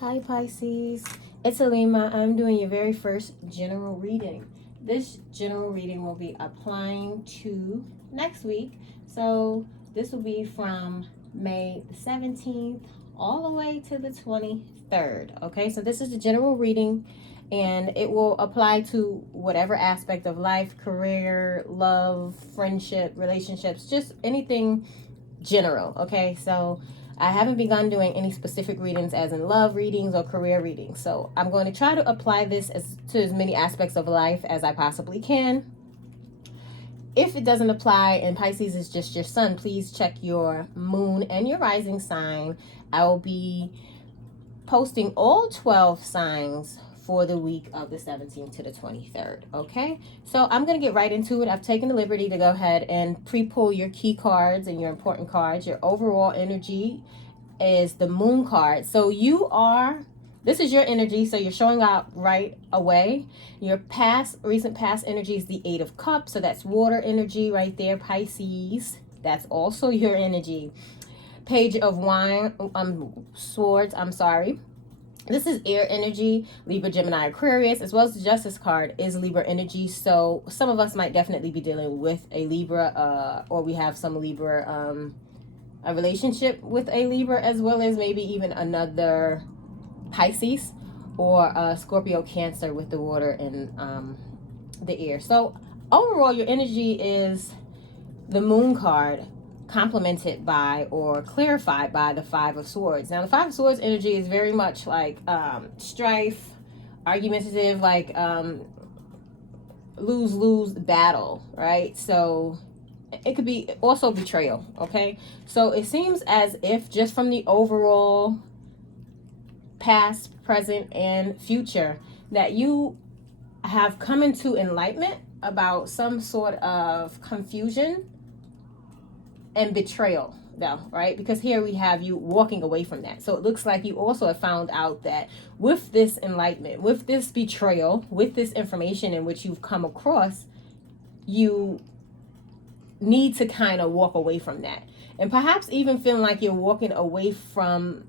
Hi Pisces, it's Alima. I'm doing your very first general reading. This general reading will be applying to next week. So this will be from May the 17th all the way to the 23rd. Okay, so this is the general reading and it will apply to whatever aspect of life, career, love, friendship, relationships, just anything general. Okay, so I haven't begun doing any specific readings as in love readings or career readings. So I'm going to try to apply this to as many aspects of life as I possibly can. If it doesn't apply and Pisces is just your sun, please check your moon and your rising sign. I will be posting all 12 signs for the week of the 17th to the 23rd. Okay, so I'm going to get right into it. I've taken the liberty to go ahead and pre-pull your key cards and your important cards. Your overall energy is the moon card. So this is your energy, so you're showing up right away. Your recent past energy is the 8 of Cups, so that's water energy right there, Pisces. That's also your energy. Page of Swords, I'm sorry. This is air energy, Libra, Gemini, Aquarius, as well as the Justice card is Libra energy. So some of us might definitely be dealing with a Libra, or we have some Libra, a relationship with a Libra, as well as maybe even another Pisces or a Scorpio, Cancer with the water and the air. So overall, your energy is the moon card, complemented by or clarified by the 5 of Swords. Now the 5 of Swords energy is very much like strife, argumentative, like lose-lose battle, right? So it could be also betrayal. Okay, so it seems as if just from the overall past, present, and future that you have come into enlightenment about some sort of confusion and betrayal, though, right? Because here we have you walking away from that. So it looks like you also have found out that with this enlightenment, with this betrayal, with this information in which you've come across, you need to kind of walk away from that. And perhaps even feeling like you're walking away from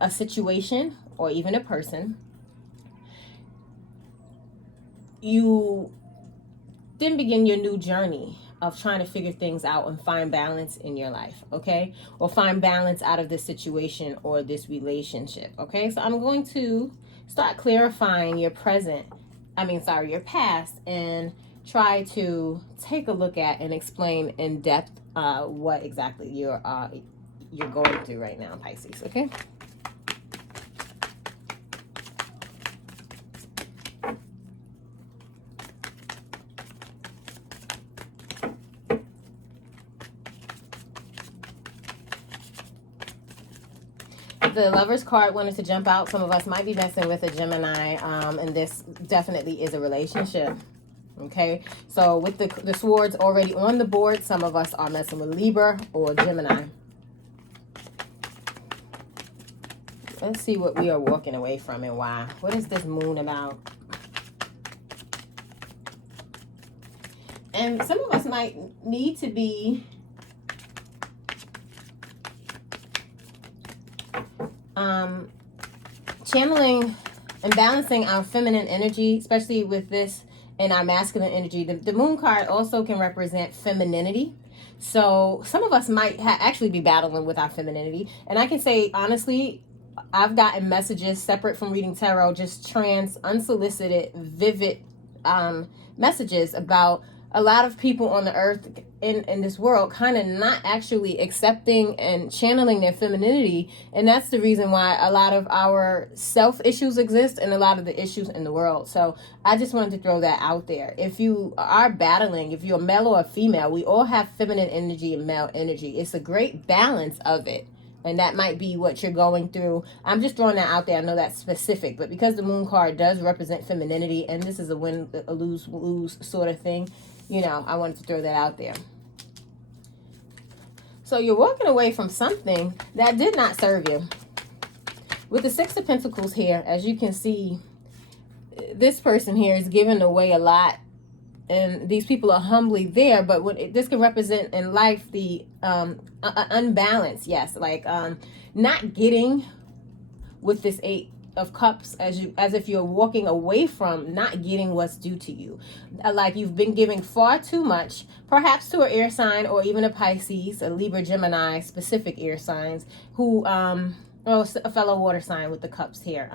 a situation or even a person. You then begin your new journey of trying to figure things out and find balance in your life, okay? Or find balance out of this situation or this relationship, okay? So I'm going to start clarifying your your past, and try to take a look at and explain in depth what exactly you're going through right now, Pisces, okay? The Lovers card wanted to jump out. Some of us might be messing with a Gemini, and this definitely is a relationship. Okay, so with the swords already on the board, some of us are messing with Libra or Gemini. Let's see what we are walking away from and why. What is this moon about? And some of us might need to be channeling and balancing our feminine energy, especially with this and our masculine energy. The moon card also can represent femininity. So some of us might actually be battling with our femininity. And I can say, honestly, I've gotten messages separate from reading tarot, just unsolicited, vivid messages about a lot of people on the earth in this world kind of not actually accepting and channeling their femininity. And that's the reason why a lot of our self issues exist and a lot of the issues in the world. So I just wanted to throw that out there. If you are battling, if you're male or female, we all have feminine energy and male energy. It's a great balance of it. And that might be what you're going through. I'm just throwing that out there. I know that's specific, but because the moon card does represent femininity, and this is a win, a lose sort of thing, I wanted to throw that out there. So you're walking away from something that did not serve you. With the 6 of Pentacles here, as you can see, this person here is giving away a lot. And these people are humbly there, but this can represent in life the unbalance, yes, like not getting with this 8 of Cups, as if you're walking away from not getting what's due to you. Like you've been giving far too much, perhaps to an air sign or even a Pisces, a Libra, Gemini, specific air signs, who a fellow water sign with the cups here,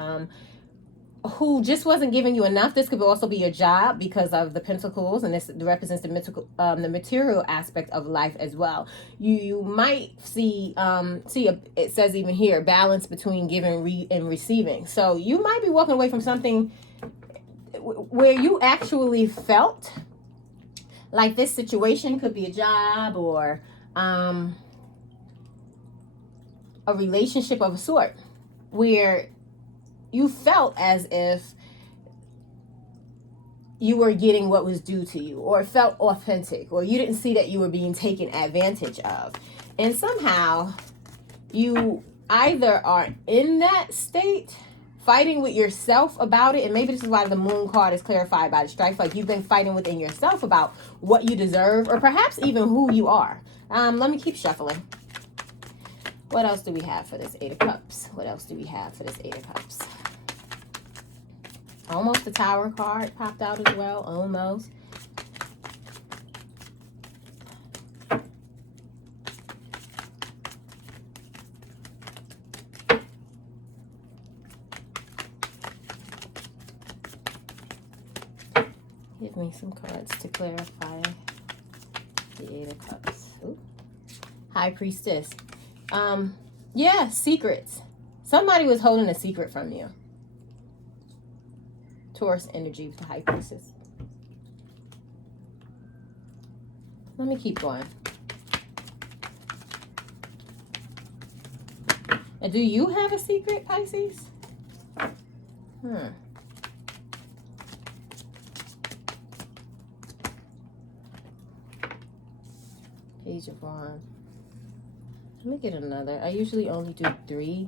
who just wasn't giving you enough. This could also be your job because of the Pentacles, and this represents the material aspect of life as well. You might see it says even here, balance between giving and receiving. So you might be walking away from something where you actually felt like this situation could be a job or a relationship of a sort, where you felt as if you were getting what was due to you, or it felt authentic, or you didn't see that you were being taken advantage of. And somehow you either are in that state fighting with yourself about it, and maybe this is why the Moon card is clarified by the strife, like you've been fighting within yourself about what you deserve, or perhaps even who you are. Let me keep shuffling. What else do we have for this 8 of Cups? What else do we have for this 8 of Cups? Almost the Tower card popped out as well. Almost. Give me some cards to clarify the 8 of Cups. Ooh. High Priestess. Yeah, secrets. Somebody was holding a secret from you. Taurus energy with the High Priestess. Let me keep going. And do you have a secret, Pisces? Page of Wands. Let me get another. I usually only do 3.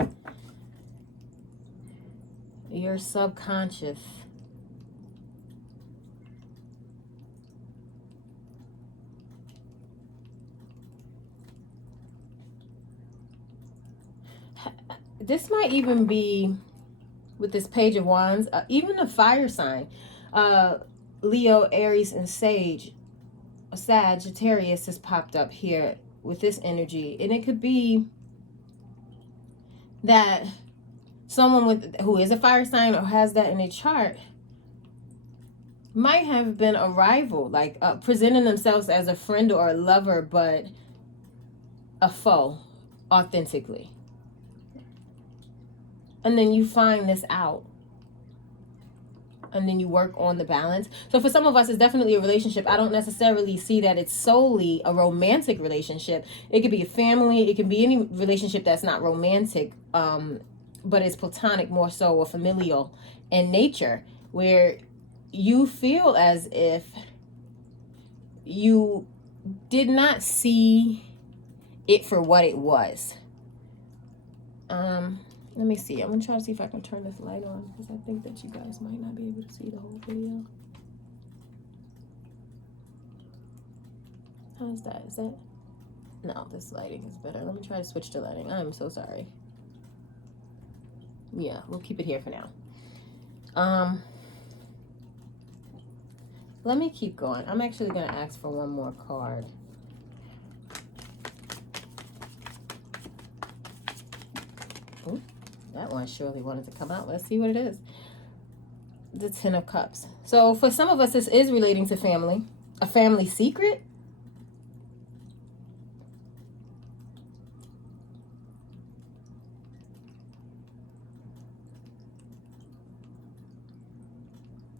Your subconscious. This might even be with this Page of Wands, even a fire sign, Leo, Aries, and Sagittarius has popped up here with this energy. And it could be that someone who is a fire sign or has that in a chart might have been a rival, like presenting themselves as a friend or a lover, but a foe authentically. And then you find this out. And then you work on the balance. So for some of us, it's definitely a relationship. I don't necessarily see that it's solely a romantic relationship. It could be a family. It can be any relationship that's not romantic, but it's platonic more so, or familial in nature, where you feel as if you did not see it for what it was. Let me see. I'm going to try to see if I can turn this light on, because I think that you guys might not be able to see the whole video. How's that? Is that? No, this lighting is better. Let me try to switch to lighting. I'm so sorry. Yeah, we'll keep it here for now. Let me keep going. I'm actually going to ask for one more card. Ooh. That one surely wanted to come out. Let's see what it is. The 10 of Cups. So for some of us, this is relating to family. A family secret.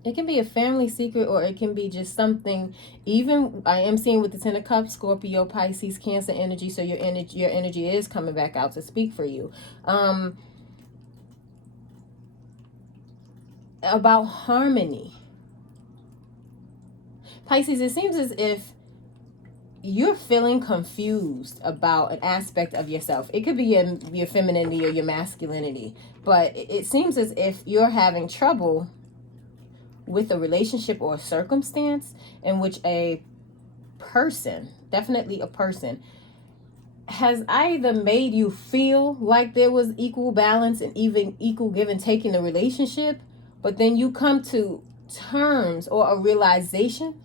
It can be a family secret, or it can be just something. Even I am seeing with the 10 of Cups, Scorpio, Pisces, Cancer energy. So your energy is coming back out to speak for you. About harmony. Pisces, it seems as if you're feeling confused about an aspect of yourself. It could be your femininity or your masculinity, but it seems as if you're having trouble with a relationship or a circumstance in which a person, definitely a person, has either made you feel like there was equal balance and even equal give and take in the relationship, but then you come to terms or a realization,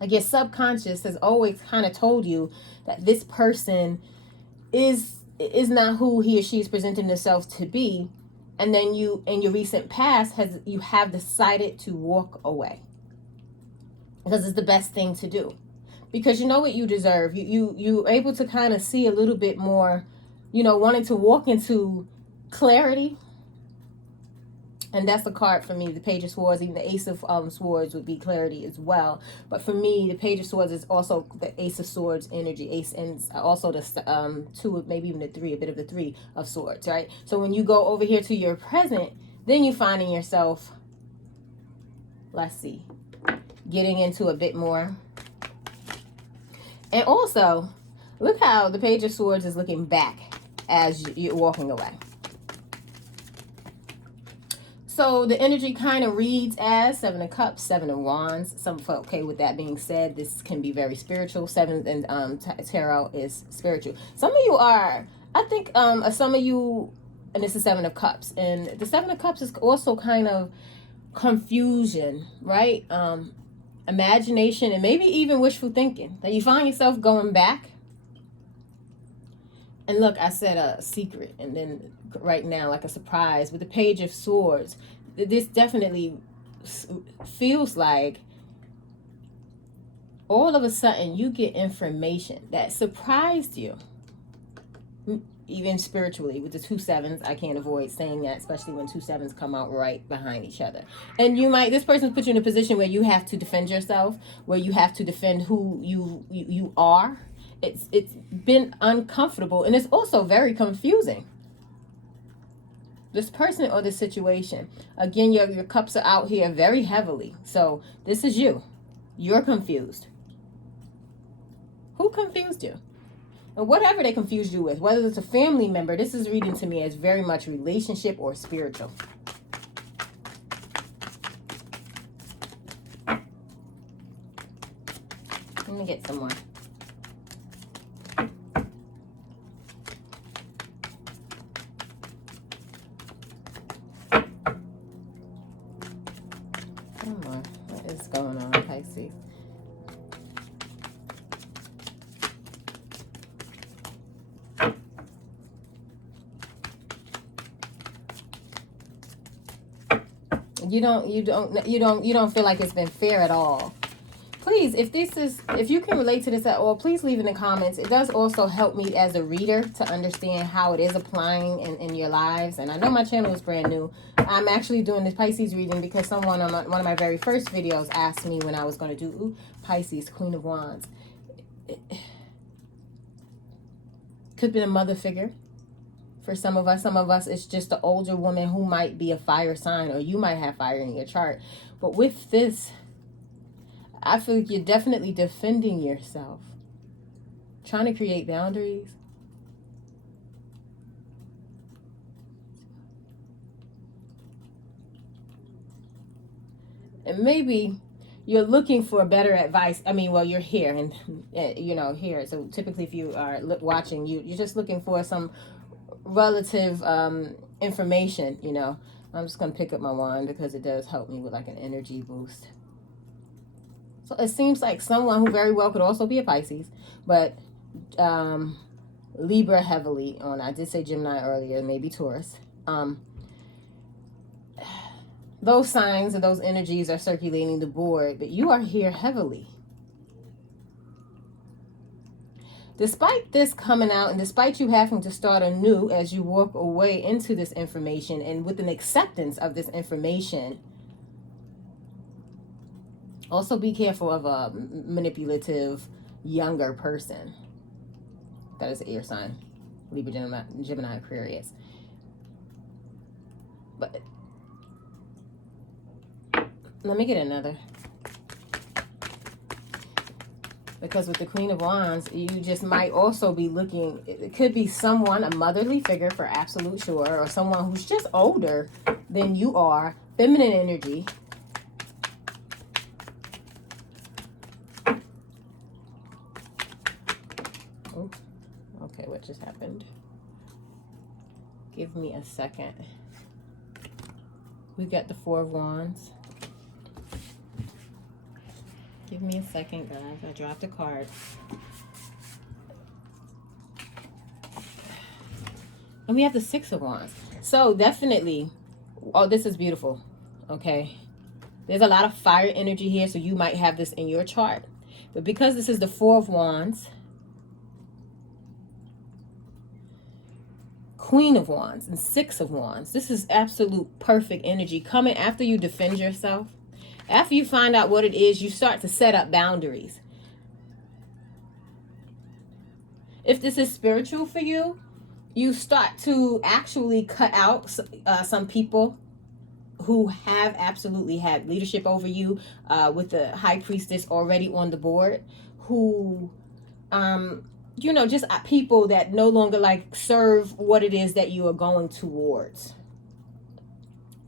like your subconscious has always kind of told you that this person is not who he or she is presenting themselves to be, and then you in your recent past you have decided to walk away because it's the best thing to do, because you know what you deserve. You're able to kind of see a little bit more, wanting to walk into clarity. And that's the card for me, the Page of Swords. Even the Ace of Swords would be clarity as well. But for me, the Page of Swords is also the Ace of Swords energy. Ace and also the 2, maybe even the 3, a bit of the 3 of Swords, right? So when you go over here to your present, then you finding yourself, let's see, getting into a bit more. And also, look how the Page of Swords is looking back as you're walking away. So the energy kind of reads as 7 of Cups, 7 of Wands. Okay, with that being said, this can be very spiritual. 7 and tarot is spiritual. Some of you are, I think, some of you, and this is 7 of Cups. And the 7 of Cups is also kind of confusion, right? Imagination, and maybe even wishful thinking. That you find yourself going back. And look, I said a secret, and then right now, like a surprise, with the Page of Swords, this definitely feels like all of a sudden you get information that surprised you, even spiritually. With the 2 7s, I can't avoid saying that, especially when 2 7s come out right behind each other. And this person put you in a position where you have to defend yourself, where you have to defend who you are. It's been uncomfortable, and it's also very confusing. This person or this situation, again, your cups are out here very heavily. So this is you. You're confused. Who confused you? And whatever they confused you with, whether it's a family member, this is reading to me as very much relationship or spiritual. Let me get some more. Come on, what is going on, Pisces? You don't feel like it's been fair at all. Please, if you can relate to this at all, please leave in the comments. It does also help me as a reader to understand how it is applying in your lives. And I know my channel is brand new. I'm actually doing this Pisces reading because someone on one of my very first videos asked me when I was going to do Pisces, Queen of Wands. Could be a mother figure. For some of us, it's just the older woman who might be a fire sign, or you might have fire in your chart. But with this, I feel like you're definitely defending yourself, trying to create boundaries. And maybe you're looking for better advice. I mean, well, you're here, and here. So typically, if you are watching, you're just looking for some relative information. I'm just gonna pick up my wand because it does help me with like an energy boost. So it seems like someone who very well could also be a Pisces, but Libra heavily on. I did say Gemini earlier, maybe Taurus. Those signs and those energies are circulating the board, but you are here heavily. Despite this coming out, and despite you having to start anew as you walk away into this information, and with an acceptance of this information, also be careful of a manipulative younger person. That is an air sign. Libra, Gemini, Aquarius. But let me get another. Because with the Queen of Wands, you just might also be looking, it could be someone, a motherly figure for absolute sure, or someone who's just older than you are, feminine energy. Oh, Give me a second. We got the Four of Wands. Give me a second, guys. I dropped a card. And we have the Six of Wands. So definitely, oh, this is beautiful. Okay. There's a lot of fire energy here, so you might have this in your chart. But because this is the Four of Wands, Queen of Wands, and Six of Wands, this is absolute perfect energy coming after you defend yourself. After you find out what it is, you start to set up boundaries. If this is spiritual for you, you start to actually cut out some people who have absolutely had leadership over you, with the High Priestess already on the board, who, you know, just people that no longer like serve what it is that you are going towards.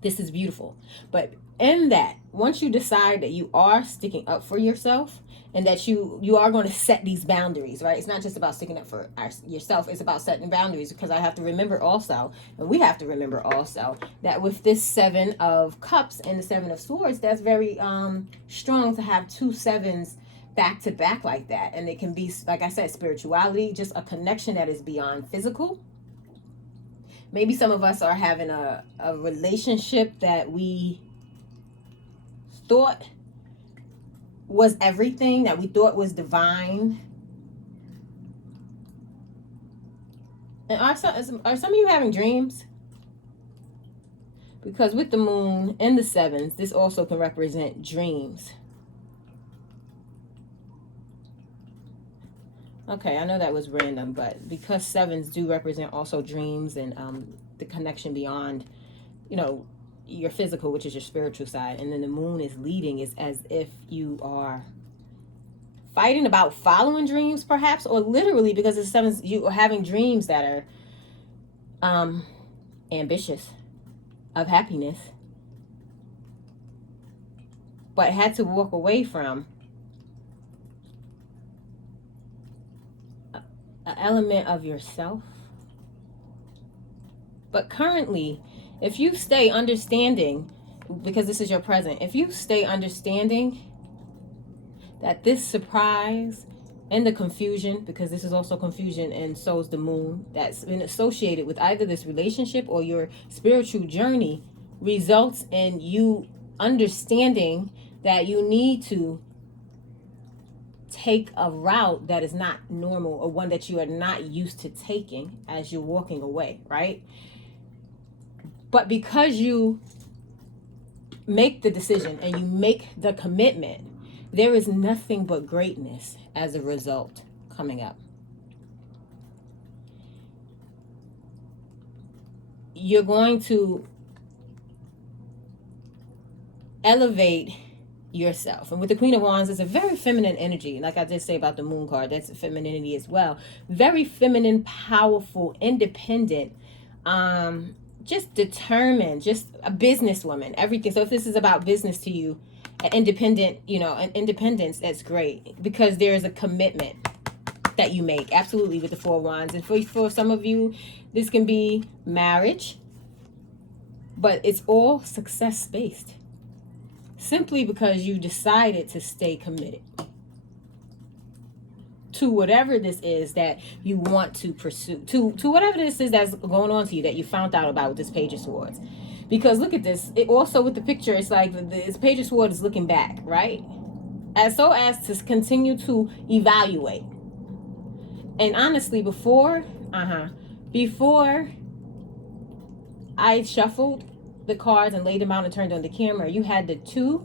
This is beautiful. But in that, once you decide that you are sticking up for yourself, and that you are going to set these boundaries, right? It's not just about sticking up for yourself. It's about setting boundaries, because I have to remember also, and we have to remember also, that with this Seven of Cups and the Seven of Swords, that's very strong to have two sevens back to back like that. And it can be, like I said, spirituality, just a connection that is beyond physical. Maybe some of us are having a relationship that we thought was everything, that we thought was divine. And are some of you having dreams? Because with the Moon and the Sevens, this also can represent dreams. Okay, I know that was random, but because sevens do represent also dreams and the connection beyond, you know, your physical, which is your spiritual side, and then the Moon is leading, is as if you are fighting about following dreams, perhaps, or literally, because the sevens, you are having dreams that are ambitious, of happiness, but had to walk away from an element of yourself. But currently, if you stay understanding, because this is your present, if you stay understanding that this surprise and the confusion, because this is also confusion and so is the Moon, that's been associated with either this relationship or your spiritual journey, results in you understanding that you need to take a route that is not normal, or one that you are not used to taking as you're walking away, right? But because you make the decision and you make the commitment, there is nothing but greatness as a result coming up. You're going to elevate yourself. And with the Queen of Wands, it's a very feminine energy. Like I did say about the Moon card, that's femininity as well. Very feminine, powerful, independent, just determined, just a businesswoman, everything. So if this is about business to you, an independent, you know, an independence, that's great, because there is a commitment that you make, absolutely, with the Four of Wands. And for some of you, this can be marriage, but it's all success based, simply because you decided to stay committed to whatever this is that you want to pursue, to whatever this is that's going on to you, that you found out about with this Page of Swords. Because look at this, it also with the picture, it's like this Page of Swords is looking back, right? As to continue to evaluate. And honestly, before I shuffled the cards and laid them out and turned on the camera, you had the Two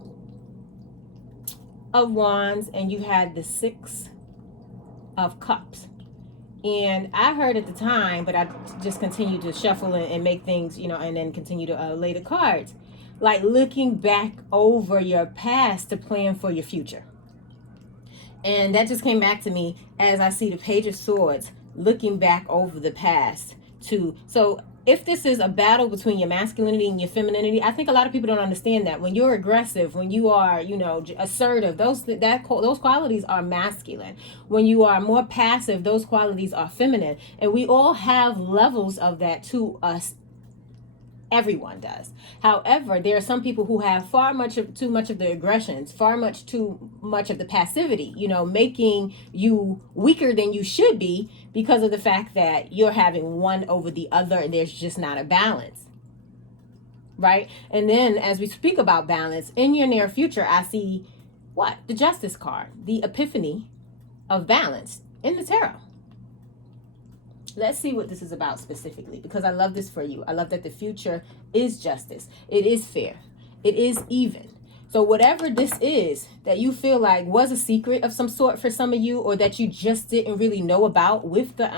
of Wands and you had the Six of Cups. And I heard at the time, but I just continued to shuffle and make things, you know, and then continue to lay the cards, like looking back over your past to plan for your future. And that just came back to me as I see the Page of Swords looking back over the past to, so if this is a battle between your masculinity and your femininity, I think a lot of people don't understand that. When you're aggressive, when you are, you know, assertive, those qualities are masculine. When you are more passive, those qualities are feminine. And we all have levels of that to us Everyone does. However, there are some people who have too much of the aggressions, too much of the passivity, making you weaker than you should be because of the fact that you're having one over the other and there's just not a balance. Right? And then as we speak about balance, in your near future, I see what? The Justice card, the epiphany of balance in the tarot. Let's see what this is about specifically, because I love this for you. I love that the future is justice. It is fair. It is even. So whatever this is that you feel like was a secret of some sort for some of you, or that you just didn't really know about with the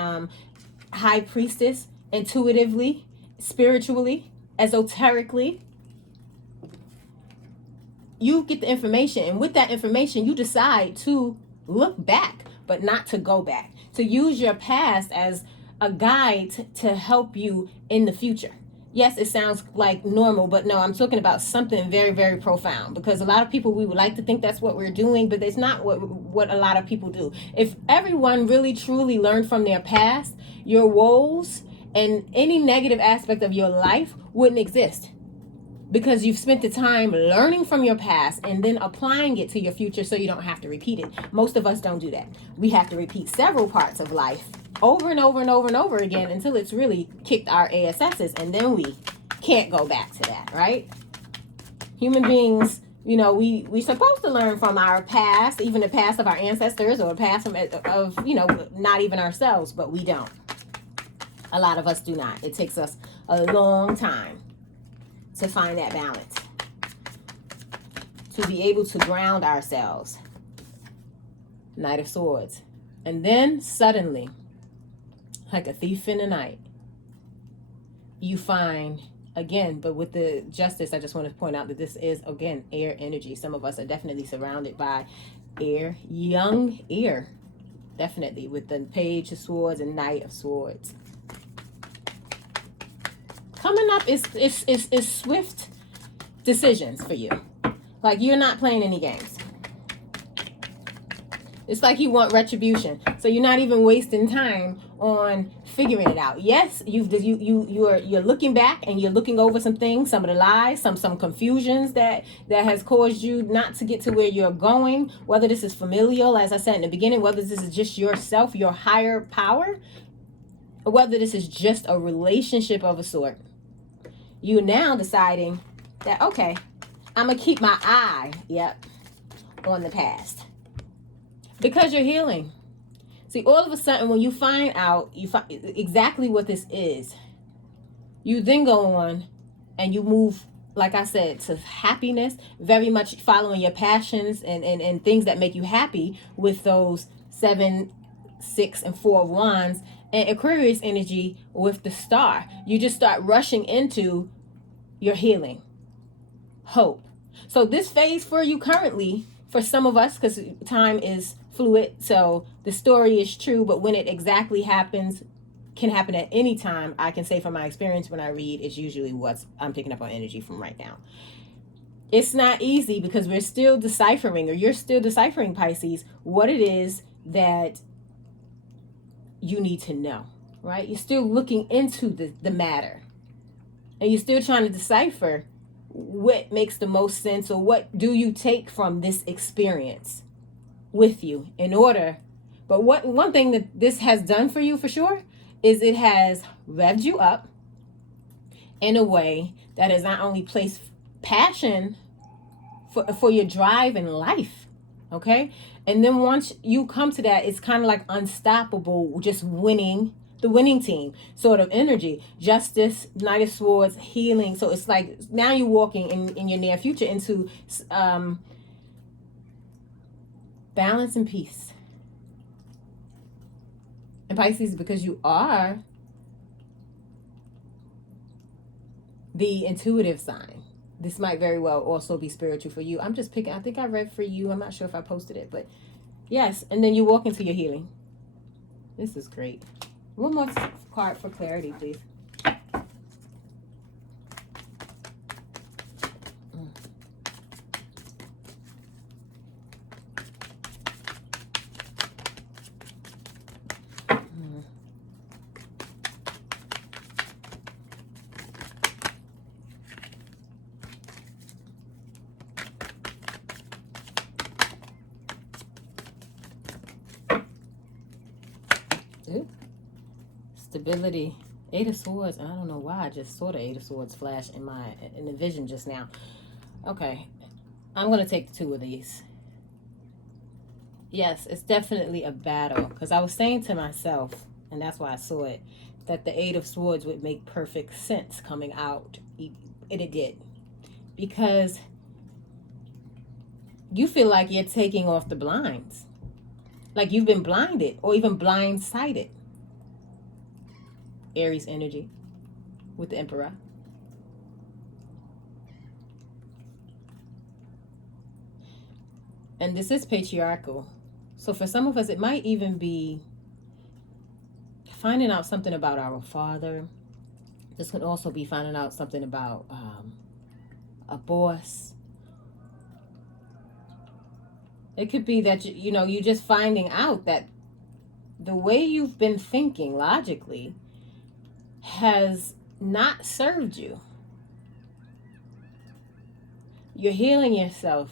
High Priestess, intuitively, spiritually, esoterically, you get the information, and with that information you decide to look back, but not to go back, to use your past as a guide to help you in the future. Yes, it sounds like normal, but no, I'm talking about something very, very profound, because a lot of people, we would like to think that's what we're doing, but it's not what a lot of people do. If everyone really truly learned from their past, your woes and any negative aspect of your life wouldn't exist, because you've spent the time learning from your past and then applying it to your future so you don't have to repeat it. Most of us don't do that. We have to repeat several parts of life over and over and over and over again until it's really kicked our asses, and then we can't go back to that, right? Human beings, we're supposed to learn from our past, even the past of our ancestors, or the past of not even ourselves, but we don't. A lot of us do not. It takes us a long time to find that balance, to be able to ground ourselves. Knight of Swords. And then suddenly, like a thief in the night, you find, again, but with the Justice, I just want to point out that this is, again, air energy. Some of us are definitely surrounded by air, young air, definitely, with the Page of Swords and Knight of Swords. Coming up is swift decisions for you. Like, you're not playing any games. It's like you want retribution, so you're not even wasting time on figuring it out. Yes, you're looking back and you're looking over some things, some of the lies, some confusions that has caused you not to get to where you're going. Whether this is familial, as I said in the beginning, whether this is just yourself, your higher power, or whether this is just a relationship of a sort. You're now deciding that, okay, I'm gonna keep my eye, on the past. Because you're healing. See, all of a sudden, when you find out exactly what this is, you then go on and you move, like I said, to happiness, very much following your passions and things that make you happy with those 7, 6, and 4 of Wands, and Aquarius energy with the Star. You just start rushing into your healing, hope. So this phase for you currently, for some of us, because time is fluid, so the story is true, but when it exactly happens, can happen at any time. I can say from my experience when I read, it's usually what I'm picking up on energy from right now. It's not easy because we're still deciphering, or you're still deciphering, Pisces, what it is that you need to know, right? You're still looking into the matter, and you're still trying to decipher what makes the most sense, or what do you take from this experience with you in order. But one thing that this has done for you for sure is it has revved you up in a way that has not only placed passion for your drive in life, okay? And then once you come to that, it's kind of like unstoppable, just winning, the winning team sort of energy. Justice, Knight of Swords, healing. So it's like now you're walking in your near future into balance and peace. And Pisces, because you are the intuitive sign, this might very well also be spiritual for you. I'm just picking, I think I read for you. I'm not sure if I posted it, but yes. And then you walk into your healing. This is great. One more card for clarity, please. stability. Eight of Swords. I don't know why I just saw the Eight of Swords flash in the vision just now. Okay. I'm going to take 2 of these. Yes, it's definitely a battle. Because I was saying to myself, and that's why I saw it, that the Eight of Swords would make perfect sense coming out. And it did. Because you feel like you're taking off the blinds. Like you've been blinded or even blindsided. Aries energy with the Emperor. And this is patriarchal. So for some of us, it might even be finding out something about our father. This could also be finding out something about a boss. It could be that, you're just finding out that the way you've been thinking logically has not served you. You're healing yourself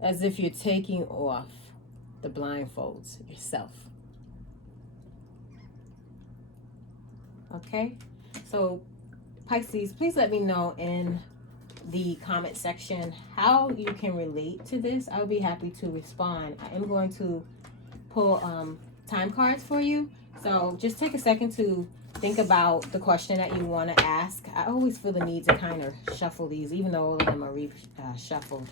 as if you're taking off the blindfolds yourself. Okay? So, Pisces, please let me know in the comment section how you can relate to this. I'll be happy to respond. I am going to pull time cards for you. So just take a second to think about the question that you want to ask. I always feel the need to kind of shuffle these, even though all of them are shuffled.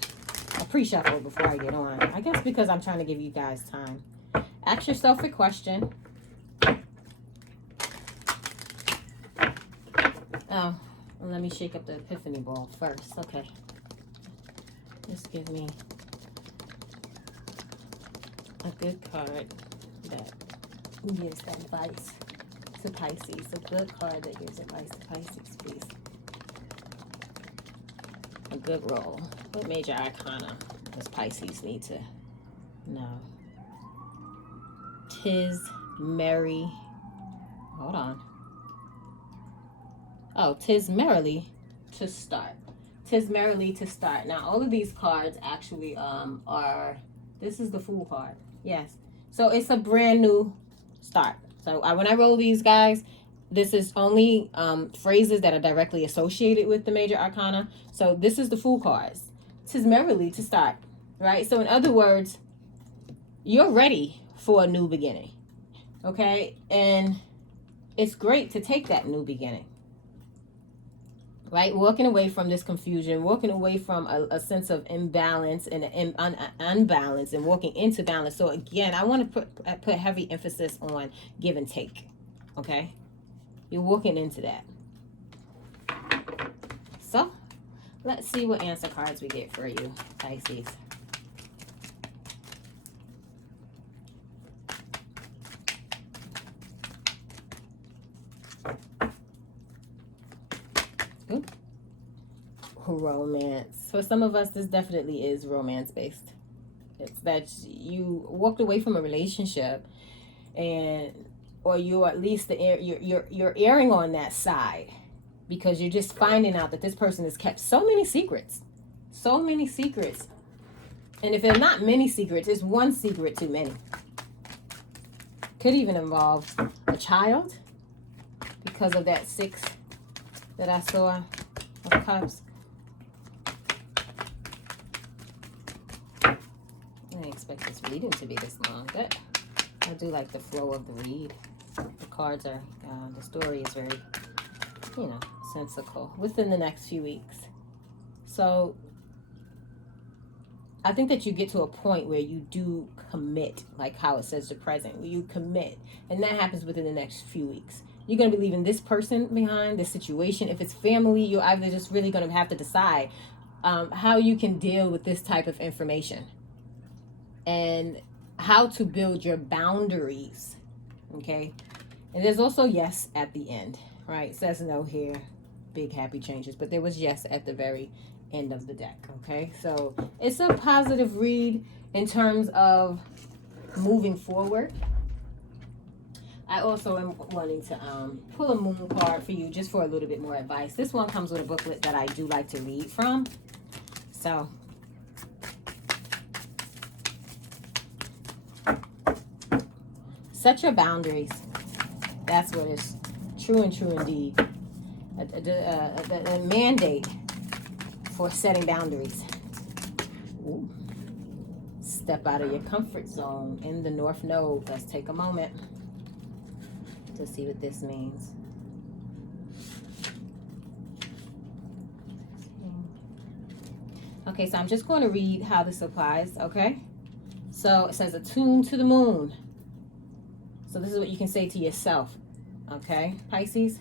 Pre-shuffled before I get on. I guess because I'm trying to give you guys time. Ask yourself a question. Oh, let me shake up the epiphany ball first. Okay. Just give me a good card that gives advice to Pisces. A good card that gives advice to Pisces, please. A good roll. What major arcana does Pisces need to know? Tis merry. Hold on. Oh, tis merrily to start. Tis merrily to start. Now, all of these cards actually are, this is the Fool card. Yes. So it's a brand new start. So when I roll these guys, this is only phrases that are directly associated with the major arcana. So this is the Fool cards. Tis merrily to start, right? So in other words, you're ready for a new beginning, okay? And it's great to take that new beginning, right? Walking away from this confusion, walking away from a sense of imbalance and unbalance and walking into balance. So again, I want to put heavy emphasis on give and take, okay? You're walking into that. So let's see what answer cards we get for you, Pisces. Ooh. Romance. For some of us, this definitely is romance based. It's that you walked away from a relationship, or you're at least you're erring on that side because you're just finding out that this person has kept so many secrets, and if it's not many secrets, it's one secret too many. Could even involve a child because of that 6 that I saw of cups. I didn't expect this reading to be this long, but I do like the flow of the read. The cards are, the story is very, sensical within the next few weeks. So I think that you get to a point where you do commit, like how it says the present, where you commit, and that happens within the next few weeks. You're going to be leaving this person behind, this situation. If it's family, you're either just really going to have to decide how you can deal with this type of information and how to build your boundaries, okay? And there's also yes at the end, right? It says no here, big happy changes, but there was yes at the very end of the deck, okay? So it's a positive read in terms of moving forward. I also am wanting to pull a moon card for you just for a little bit more advice. This one comes with a booklet that I do like to read from. So set your boundaries. That's what it's true and true indeed. A mandate for setting boundaries. Ooh. Step out of your comfort zone in the North Node. Let's take a moment to see what this means. Okay, so I'm just going to read how this applies, okay? So it says attuned to the moon. So this is what you can say to yourself, okay, Pisces?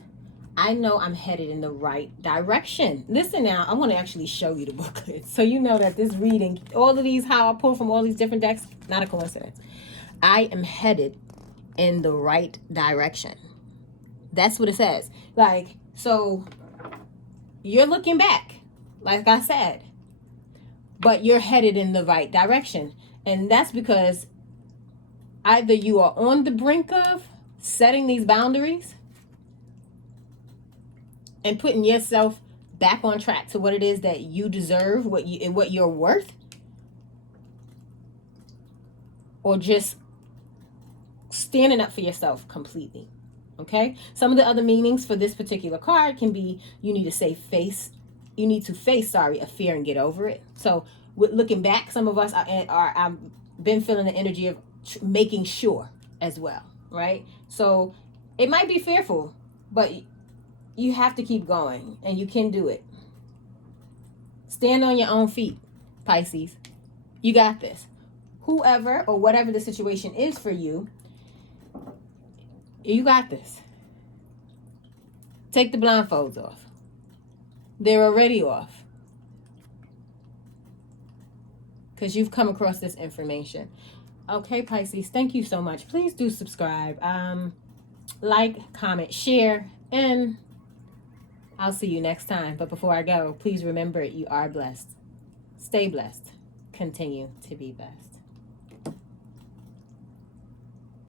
I know I'm headed in the right direction. Listen now, I want to actually show you the booklet so you know that this reading, all of these, how I pull from all these different decks, not a coincidence. I am headed in the right direction. That's what it says. Like, so you're looking back, like I said, but you're headed in the right direction. And that's because either you are on the brink of setting these boundaries and putting yourself back on track to what it is that you deserve, what you're worth, or just standing up for yourself completely. Okay? Some of the other meanings for this particular card can be you need to face a fear and get over it. So with looking back, some of us I've been feeling the energy of making sure as well, right? So it might be fearful, but you have to keep going, and you can do it. Stand on your own feet, Pisces. You got this. Whoever or whatever the situation is for you, you got this. Take the blindfolds off. They're already off, because you've come across this information. Okay, Pisces, thank you so much. Please do subscribe. Like, comment, share, and I'll see you next time. But before I go, please remember you are blessed. Stay blessed. Continue to be blessed.